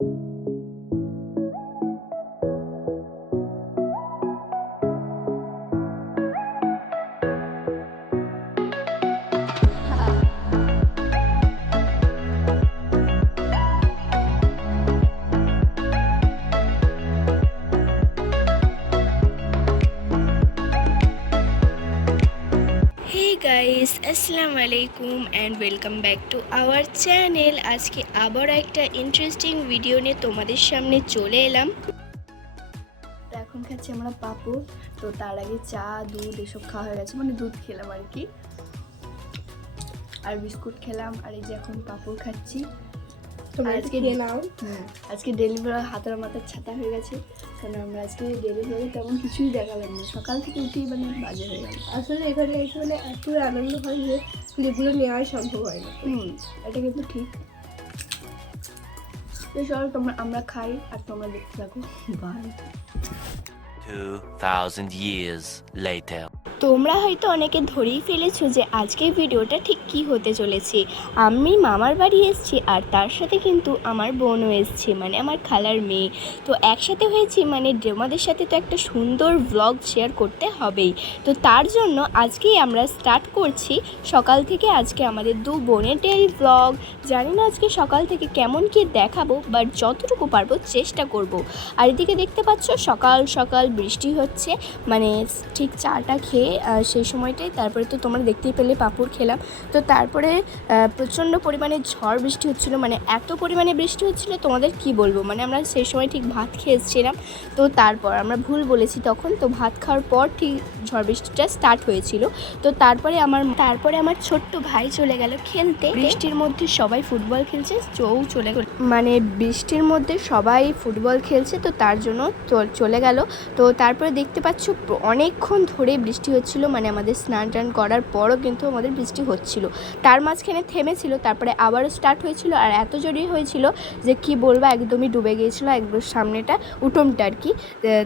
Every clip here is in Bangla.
Thank you গাইস আসসালামু আলাইকুম and welcome back to our channel আজকে আবার একটা ইন্টারেস্টিং ভিডিও নিয়ে তোমাদের সামনে চলে এলাম। এখন খাচ্ছি আমরা পাপড়, তো তার আগে চা, দুধ এসব খাওয়া হয়ে গেছে মানে দুধ খেলাম আর কি। আর বিস্কুট খেলাম, আর এই যে এখন পাপড় খাচ্ছি। তোমরা আজকে নাও। হুম, আজকে ডেলিভারি হাতের মাথার ছাতা হয়ে গেছে। কারণ আমরা আজকে ডেলিভারি তেমন কিছুই দেখালাম না। সকাল থেকে উঠেই মানে বাজে হয়ে গেল। আসলে এখানে এসে মানে এত আনন্দ হয় যে ক্লিপগুলো নেওয়াই সম্ভব হয় না। এটা কিন্তু ঠিক। চলো তোমরা আমরা খাই আর তোমরা দেখতে থাকো। Bye 2,000 years later. তোমরা হয়তো অনেকে ধরেই ফেলেছো যে আজকের ভিডিওটা ঠিক কি হতে চলেছে। আমি মামার বাড়ি এসেছি আর তার সাথে কিন্তু আমার বোনও এসছে মানে আমার খালার মেয়ে। তো একসাথে হয়েছি মানে তোমাদের সাথে তো একটা সুন্দর ব্লগ শেয়ার করতে হবেই। তো তার জন্য আজকেই আমরা স্টার্ট করছি সকাল থেকে আজকে আমাদের দু বোনের ডেলি ব্লগ জানি না আজকে সকাল থেকে কেমন কি দেখাবো বাট যতটুকু পারব চেষ্টা করব। আর এদিকে দেখতে পাচ্ছ সকাল সকাল বৃষ্টি হচ্ছে মানে ঠিক চাটা খেয়ে সেই সময়টাই তারপরে তো তোমরা দেখতেই পেলে পাঁপড় খেলাম। তো তারপরে প্রচণ্ড পরিমাণে ঝড় বৃষ্টি হচ্ছিল মানে এত পরিমাণে বৃষ্টি হচ্ছিল, তোমাদের কি বলব? মানে আমরা সেই সময় ঠিক ভাত খেয়েছিলাম তো তারপর আমরা ভুল বলেছি তখন, তো ভাত খাওয়ার পর ঠিক ঝড় বৃষ্টিটা স্টার্ট হয়েছিল। তো তারপরে আমার তারপরে আমার ছোট্ট ভাই চলে গেল খেলতে। বৃষ্টির মধ্যে সবাই ফুটবল খেলছে, চৌ চলে গেল। মানে বৃষ্টির মধ্যে সবাই ফুটবল খেলছে, তো তার জন্য চলে গেল। তো তারপরে দেখতে পাচ্ছ, অনেকক্ষণ ধরে বৃষ্টি হচ্ছিল মানে আমাদের স্নান টান করার পরও কিন্তু আমাদের বৃষ্টি হচ্ছিল। তার মাঝখানে থেমেছিল, তারপরে আবারও স্টার্ট হয়েছিল আর এত জোরে হয়েছিল যে কি বলব, একদমই ডুবে গিয়েছিল একদম সামনেটা উঠোনটা আর কি।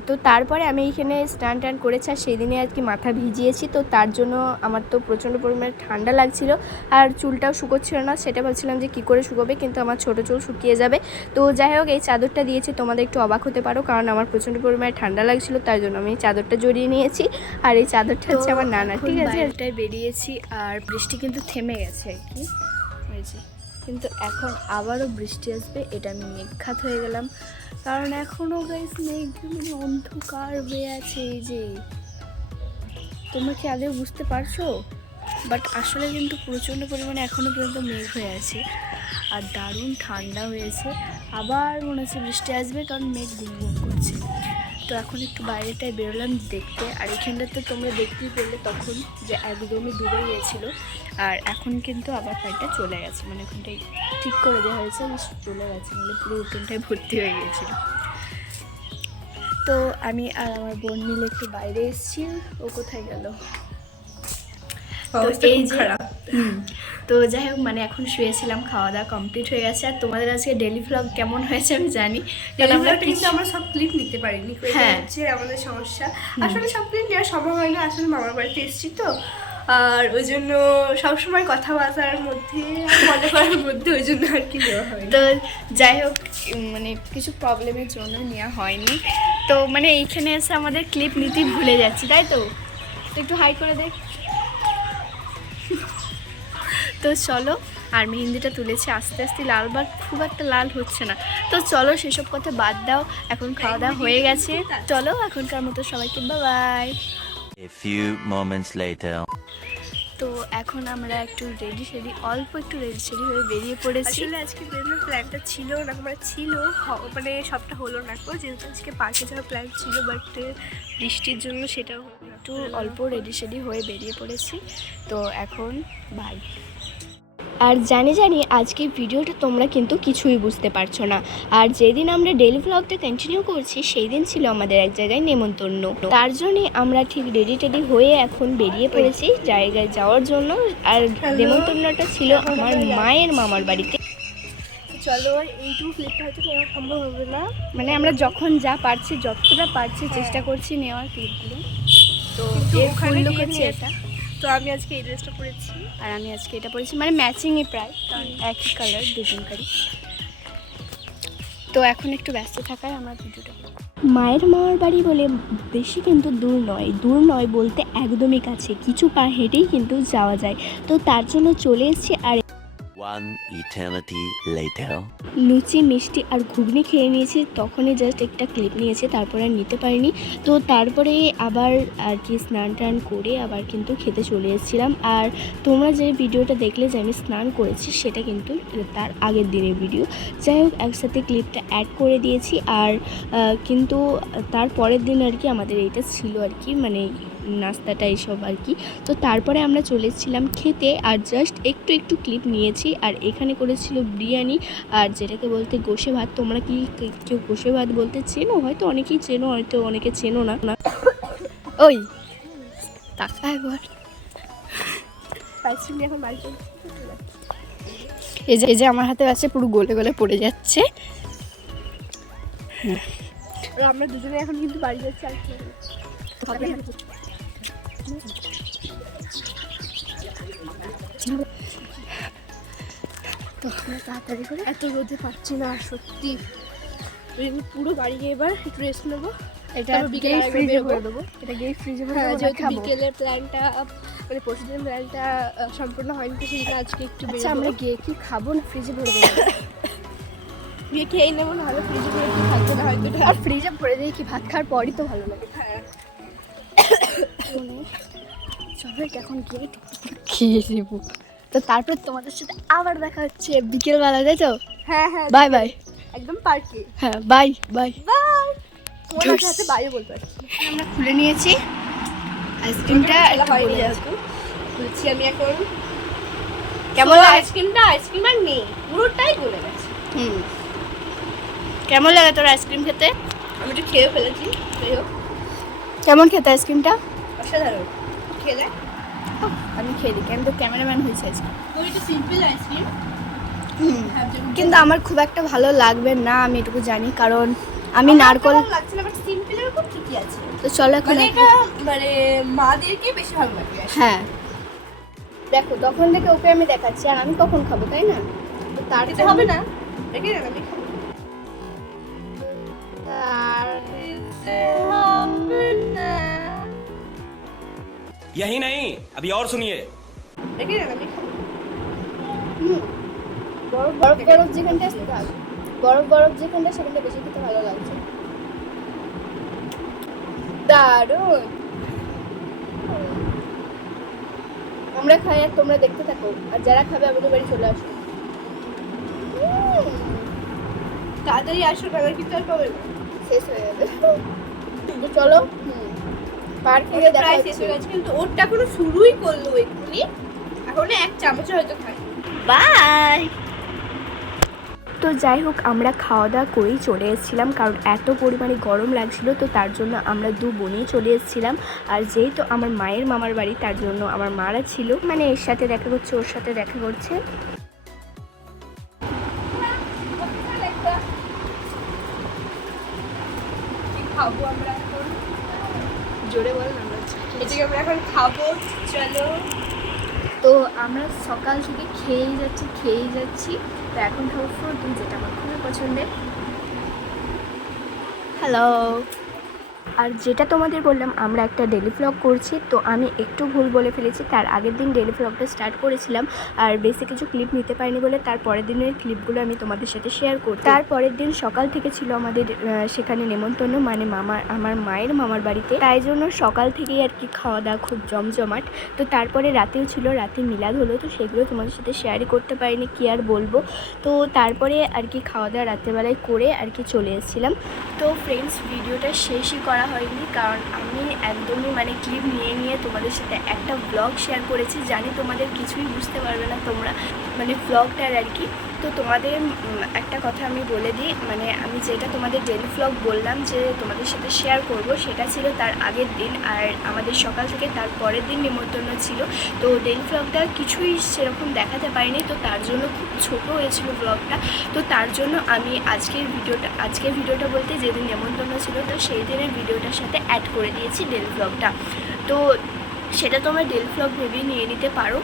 তো তারপরে আমি এখানে স্নান টান করেছি আর সেই দিনে আর কি মাথা ভিজিয়েছি, তো তার জন্য আমার তো প্রচণ্ড পরিমাণে ঠান্ডা লাগছিল আর চুলটাও শুকোচ্ছিল না, সেটা ভাবছিলাম যে কী করে শুকোবে, কিন্তু আমার ছোটো চুল শুকিয়ে যাবে। তো যাই হোক, এই চাদরটা দিয়েছি, তোমাদের একটু অবাক হতে পারো, কারণ আমার প্রচণ্ড পরিমাণে ঠান্ডা লাগছিল, তার জন্য আমি চাদরটা জড়িয়ে নিয়েছি। আর এই চাদরটা হচ্ছে আমার নানা ঠিক আছে? এটাই বেরিয়েছি আর বৃষ্টি কিন্তু থেমে গেছে আর কি। হয়েছে কিন্তু এখন আবারও বৃষ্টি আসবে এটা আমি মেঘখাত হয়ে গেলাম। কারণ এখনও গাইস মেঘ মানে অন্ধকার হয়ে আছে এই যে। তোমরা কি আদৌ বুঝতে পারছ? বাট আসলে কিন্তু প্রচণ্ড পরিমাণে এখনও পর্যন্ত মেঘ হয়ে আছে। আর দারুণ ঠান্ডা হয়েছে। আবার মনে হচ্ছে বৃষ্টি আসবে কারণ মেঘ গুনগুন করছে। তো এখন একটু বাইরেটায় বেরোলাম দেখতে। আর এখানটাতে তোমরা দেখতেই পেলে তখন যে একদমই ডুবে গিয়েছিল। আর এখন কিন্তু আবার ফাইটা চলে গেছে। মানে ওখানটাই ঠিক করে দেওয়া হয়েছে চলে গেছে। মানে পুরো ওখানটায় ভর্তি হয়ে গিয়েছিল। তো আমি আর আমার বোন মিলে একটু বাইরে এসেছি। ও কোথায় গেল? অবস্থা খুব খারাপ। তো যাই হোক মানে এখন শুয়েছিলাম খাওয়া দাওয়া কমপ্লিট হয়ে গেছে। আর তোমাদের আজকে ডেলি ভ্লগ কেমন হয়েছে আমি জানি। কারণ আমরা কিন্তু আমরা সব ক্লিপ নিতে পারিনি। হ্যাঁ। হচ্ছে আমাদের সমস্যা। আসলে সব ক্লিপ নেওয়া সম্ভব হয় না। আসলে মামার বাড়িতে এসেছি তো। আর ওই জন্য সবসময় কথাবার্তার মধ্যে মজা করার মধ্যে ওই জন্য আর কি নেওয়া হয় তো যাই হোক মানে কিছু প্রবলেমের জন্য নেওয়া হয়নি। তো মানে এইখানে এসে আমাদের ক্লিপ নিতেই ভুলে যাচ্ছি তাই তো? একটু হাই করে দেখ। তো চলো, আর মেহেন্দিটা তুলেছে আস্তে আস্তে লাল বা খুব একটা লাল হচ্ছে না। তো চলো সেসব কথা বাদ দাও, এখন খাওয়া দাওয়া হয়ে গেছে। চলো এখনকার মতো সবাইকে bye A few moments later. তো এখন আমরা একটু রেডি সেডি অল্প একটু রেডি সেডি হয়ে বেরিয়ে পড়েছি। আসলে আজকে বেরোনোর প্ল্যানটা ছিল না আমার ছিল মানে সবটা হলো না তো যেহেতু আজকে পার্কে যাওয়ার প্ল্যান ছিল বাট বৃষ্টির জন্য সেটাও একটু অল্প রেডি সেডি হয়ে বেরিয়ে পড়েছি। তো এখন বাই আর জানি জানি আজকে ভিডিওটা তোমরা কিন্তু কিছুই বুঝতে পারছ না। আর যেদিন আমরা ডেলি ব্লগটা কন্টিনিউ করছি সেই দিন ছিল আমাদের এক জায়গায় নেমন্তন্ন। তার জন্যে আমরা ঠিক রেডি টেডি হয়ে এখন বেরিয়ে পড়েছি জায়গায় যাওয়ার জন্য। আর নেমন্তন্নটা ছিল আমার মায়ের মামার বাড়িতে। চলো এইটুকু ক্লিপটা হয়তো নেওয়া সম্ভব হবে না। মানে আমরা যখন যা পারছি যতটা পারছি চেষ্টা করছি নেওয়ার। ক্লিপগুলো তো এর ওখানে ফুল এটা। তো আমি আজকে এই ড্রেসটা পরেছি। আর আমি আজকে এটা পরেছি মানে ম্যাচিংই প্রায়, কারণ একই কালার দুজনকারই তো এখন একটু ব্যস্ত থাকায় আমার ভিডিওটা মায়ের মামার বাড়ি বলে বেশি কিন্তু দূর নয়। দূর নয় বলতে একদমই কাছে। কিছু পা হেঁটেই কিন্তু যাওয়া যায়। তো তার জন্য চলে এসেছি আর One eternity later. লুচি, মিষ্টি আর ঘুগনি খেয়ে নিয়েছি। তখনই জাস্ট একটা ক্লিপ নিয়েছি, তারপরে আর নিতে পারিনি। তো তারপরে আবার আর কি স্নান টান করে আবার কিন্তু খেতে চলে এসেছিলাম। আর তোমরা যে ভিডিওটা দেখলে যে আমি স্নান করেছি, সেটা কিন্তু তার আগের দিনের ভিডিও যাই হোক, একসাথে ক্লিপটা অ্যাড করে দিয়েছি। আর কিন্তু তার পরের দিন আর কি আমাদের এইটা ছিল আর কি মানে নাস্তাটা এইসব আর কি। তো তারপরে আমরা চলে এসেছিলাম খেতে আর জাস্ট একটু একটু ক্লিপ নিয়েছি আর এখানে করেছিল বিরিয়ানি আর যেটাকে বলতে গোশে ভাত। তোমরা কি কেউ গোশে ভাত বলতে চেনো? হয়তো অনেকেই চেনো হয়তো অনেকে চেনো না। না ওই টাকা একবার এখন বাড়ি এই যে এই যে আমার হাতে আছে পুরো গলে গলে পড়ে যাচ্ছে। আমরা দুজনে এখন কিন্তু বাড়ি যাচ্ছি আর তাড়াতাড়ি করে এত রোদে পাচ্ছি না সত্যি। পুরো বাড়ি গিয়ে এবার একটু রেস্ট নেব। এটা বিকেলে ফ্রিজে। ভরে দেবো। এটা গিয়ে ফ্রিজে ভরে হ্যাঁ দেবো, যেহেতু বিকেলের প্ল্যানটা মানে পরশুদিন প্ল্যানটা সম্পূর্ণ হয়নি তো সেই আজকে একটু আচ্ছা আমরা গিয়ে কি খাব? না ফ্রিজে ভরে দেবো। গিয়ে খেয়ে নেব নাহলে ফ্রিজে করে কি থাকবে না হয়তো আর ফ্রিজে ভরে দিয়ে কি ভাত খাওয়ার পরই তো ভালো লাগে। হ্যাঁ চলো এটা এখন গিয়ে খেয়ে নেব। তো তারপর তোমাদের সাথে আবার দেখা হচ্ছে বিকেলবেলা তাই তো? হ্যাঁ হ্যাঁ বাই বাই। একদম পার্কে। হ্যাঁ বাই বাই। বাই। তোমার সাথে বাইরে বলতে আমরা খুলে নিয়েছি। আইসক্রিমটা খেলা একটু হয়নি বলছি আমি এখন। কেমন আইসক্রিমটা আইসক্রিম আর নেই। পুরোটাই গলে গেছে। হুম। কেমন লাগে তোর আইসক্রিম খেতে? আমি একটু খেয়ে ফেলেছি। যাই হোক। কেমন খেতে আইসক্রিমটা? অসাধারণ। খেলে আমি খেয়ে দিই আমি তো ক্যামেরাম্যান হয়েছে আজকে। এটা সিম্পল আইসক্রিম কিন্তু আমার খুব একটা ভালো লাগবে না আমি এটুকু জানি। কারণ আমি নারকল লাগছে না বাট সিম্পলের উপর ঠিকই আছে। তো চলো এখন মানে এটা মানে মাদেরকে বেশি ভালো লাগবে হ্যাঁ। দেখো তখন থেকে ওকে আমি দেখাচ্ছি আর আমি কখন খাব তাই না? তো তার দিতে হবে না। দেখে না আমি খাব। यही नहीं अभी और सुनिए দেখে না আমি খাবো হুম। বরফ বরফ বরফ যেখানটা আছে থাক। বরফ বরফ যেখানটা সেখানটা বেশি খেতে ভালো লাগছে দারুণ আমরা খাই আর তোমরা দেখতে থাকো আর যারা খাবে আমাদের বাড়ি চলে আসো উম, তাড়াতাড়ি আসো কারণ কিন্তু আর পাবে না শেষ হয়ে যাবে তো চলো পার্ক থেকে দেখা প্রায় শেষ হয়ে গেছে কিন্তু ওরটা এখনও শুরুই করল এক্ষুনি। এখনও এক চামচ হয়তো খাই বাই! তো যাই হোক আমরা খাওয়া দাওয়া করেই চলে এসেছিলাম কারণ এত পরিমাণে গরম লাগছিল তো তার জন্য আমরা দু বোনেই চলে এসেছিলাম। আর যেহেতু আমার মায়ের মামার বাড়ি তার জন্য আমার মারা ছিল। মানে এর সাথে দেখা করছে ওর সাথে দেখা করছে। খাব চলো। তো আমরা সকাল থেকে খেয়েই যাচ্ছি খেয়েই যাচ্ছি। তো এখন খাব ফ্রুটি যেটা আমার খুবই পছন্দের। হ্যালো আর যেটা তোমাদের বললাম, আমরা একটা ডেলি ভ্লগ করছি, তো আমি একটু ভুল বলে ফেলেছি, তার আগের দিন ডেলি ভ্লগটা স্টার্ট করেছিলাম, আর বেশি কিছু ক্লিপ নিতে পারিনি বলে তার পরের দিনের ক্লিপগুলো আমি তোমাদের সাথে শেয়ার করি তার পরের দিন সকাল থেকে ছিল আমাদের সেখানে নেমন্তন্ন মানে মামার আমার মায়ের মামার বাড়িতে। তাই জন্য সকাল থেকেই আর কি খাওয়া দাওয়া খুব জমজমাট। তো তারপরে রাতেও ছিল, রাতে মিলাদ হলো, তো সেগুলো তোমাদের সাথে শেয়ারই করতে পারিনি, কি আর বলব? তো তারপরে আর কি খাওয়া দাওয়া রাত্রেবেলায় করে আর কি চলে এসেছিলাম। তো ফ্রেন্ডস ভিডিওটা শেষই করা হয়নি, কারণ আমি একদমই মানে ক্লিপ নিয়ে নিয়ে তোমাদের সাথে একটা ব্লগ শেয়ার করেছি। জানি তোমাদের কিছুই বুঝতে পারবে না তোমরা। মানে ব্লগটার আর কি। তো তোমাদের একটা কথা আমি বলে দিই। মানে আমি যেটা তোমাদের ডেলি ফ্লগ বললাম যে তোমাদের সাথে শেয়ার করব, সেটা ছিল তার আগের দিন আর আমাদের সকাল থেকে তার পরের দিন নিমন্ত্রণ ছিল। তো ডেলি ফ্লগটা কিছুই সেরকম দেখাতে পারিনি, তো তার জন্য খুব ছোট হয়েছিল ব্লগটা তো তার জন্য আমি আজকের ভিডিওটা আজকের ভিডিওটা বলতে যেদিন নেমন্তন্ন ছিল, তো সেই দিনের ভিডিওটার সাথে অ্যাড করে দিয়েছি ডেল ব্লগটা তো সেটা তোমরা ডেল ফ্লগ ভেবেই নিয়ে নিতে পারো।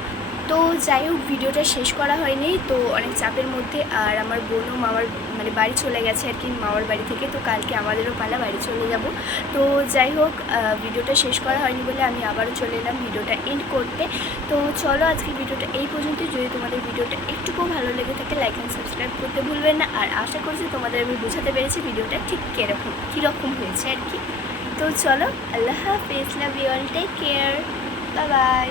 তো যাই হোক, ভিডিওটা শেষ করা হয়নি, তো অনেক চাপের মধ্যে আর আমার বোনও মামার মানে বাড়ি চলে গেছে আর কি মামার বাড়ি থেকে, তো কালকে আমাদেরও পালা বাড়ি চলে যাব। তো যাই হোক ভিডিওটা শেষ করা হয়নি বলে আমি আবারও চলে এলাম ভিডিওটা এন্ড করতে। তো চলো আজকে ভিডিওটা এই পর্যন্ত, যদি তোমাদের ভিডিওটা একটুকু ভালো লেগে থাকে লাইক অ্যান্ড সাবস্ক্রাইব করতে ভুলবেন না। আর আশা করছি তোমাদের আমি বোঝাতে পেরেছি ভিডিওটা ঠিক কীরকম কীরকম হয়েছে আর কি। তো চলো, আল্লাহ হাফেজ love you all take care bye bye